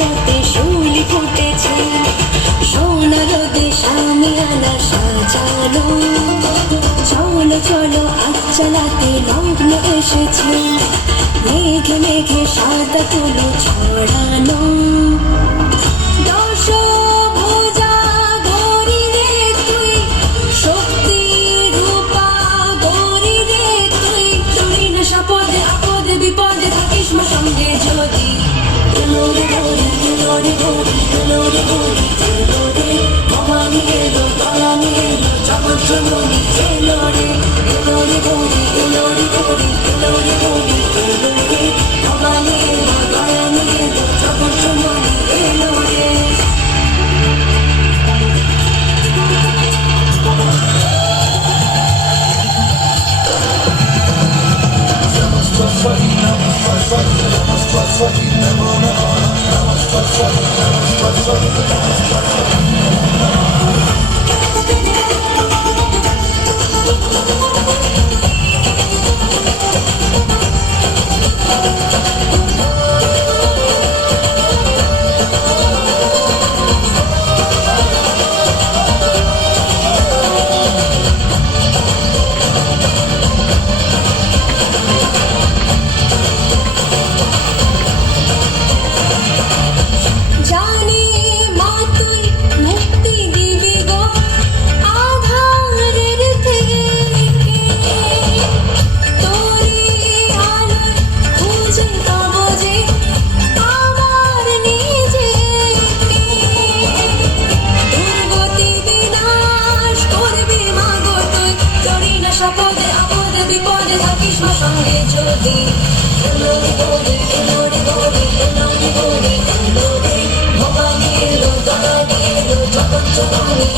শরতে শিউলি ফুটেছে, সোনা রোদে শামিয়ানা সাজানো। চলো চলো আজ চালাতে লগ্ন এসেছে, মেঘে মেঘে সাদা তুলো ছড়ানো। দশভুজা গৌরী রে তুই, শক্তির রূপা গৌরী রে তুই, চুরি না সাপদে আপদে বিপদে থাকিস মা সঙ্গে যদি। এলো রে গৌরী, এলো রে গৌরী, এলো রে গৌরী, এলো রে ভবানী এলো, দয়ানী এলো, জগৎ জননী এলো রে। এলো রে গৌরী, এলো রে গৌরী, এলো রে গৌরী, এলো রে ভবানী এলো, দয়ানী এলো, জগৎ জননী এলো রে। জানি মা তুই মুক্তি দিবি গো আধারের থেকে, তোরি আলোয় খুঁজে পাবো যে আমার নিজেকে। দুর্গতি বিনাশ করবি মা গো তুই, চরি না সাপদে আপদে বিপদে থাকিস মা সঙ্গে যদি। এলো রে গৌরী, এলো রে গৌরী, এলো রে গৌরী, এলো রে ভবানী এলো, দয়ানী এলো, জগৎ জননী